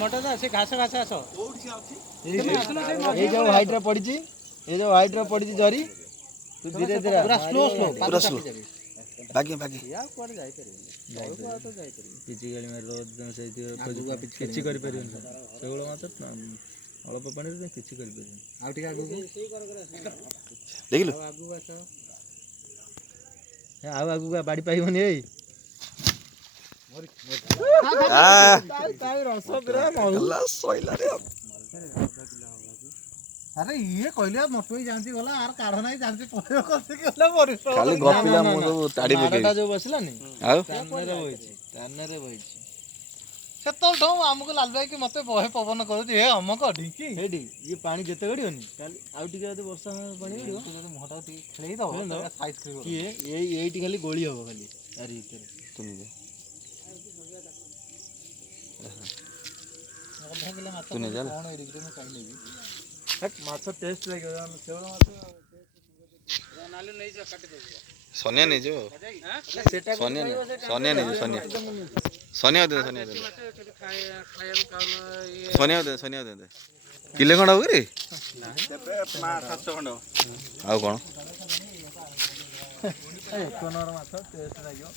मटर से घास घास आस ये जो हाइट रे पड़ी ये जो हाइट रे पड़ी जरी तू धीरे धीरे पूरा स्लो स्लो पूरा स्लो भागी भागी या कुआडे जाई परिबे तळको आ तो जाई परिबे पिची गाड़ी में रोज से किछि करि परिबन सेगुळ मात्र अल्प पानी रे किछि करि परिबन आ टिका आगु देखिलु आगु आस आउ आगु बाड़ी पाइबनी ए रस पूरा अल्लाह सोइला रे अरे ये कहलिया मटोई जानती गला आर काढ नाही जानती पयो करते केला वरिष्ठ खाली गपिला मु सब ताड़ी पके नाडा जो बसलानी आउ तान्नरे बइछि सेतल ठो हमको लाल भाई के मते बहे पवन करू हे हमको ढिकी हेडी ये पानी जेते गडियोनी काली आउ टिके जदी वर्षा पानी गडियो जदी मोहटा टी खेलै दो साइज करियो कि एटी खाली गोली हबो खाली तारी भीतर तुनी दे अधा किलो माछ तू नहीं जा कोन एडी के मैं काई लेबी हट माछ टेस्ट लागियो सेवळ माछ नालू नहीं जा काट दो सोनिया नहीं जो सेटा सोनिया नहीं सोनिया नहीं सोनिया सोनिया दे सोनिया दे सोनिया दे किले खंड हो रे 5-7 खंड आउ कोन एक नर माछ टेस्ट लागियो